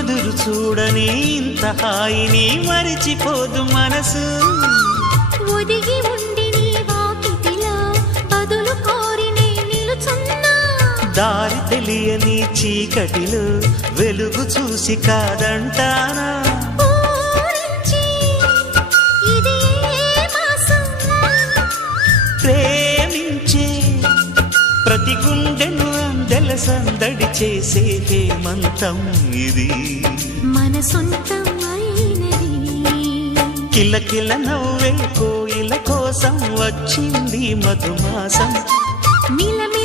ఎదురు చూడని ఇంత హాయిని మరిచిపోదు మనసు. ఒదిగి ఉండి నీ వాకిటిలో బదులు కోరి నే నిలుచున్నా. దారి తెలియని చీకటిలో వెలుగు చూసి కాదంటానా. ఊరించి ఇది ఏ మాసం? ప్రేమించే ప్రతి గుండెను అందెల సందడి చేసే హేమంతం ఇది. మన సొంతం అయినది. కిలకిల నవ్వే కోయిల కోసం వచ్చింది మధుమాసం. మిలమి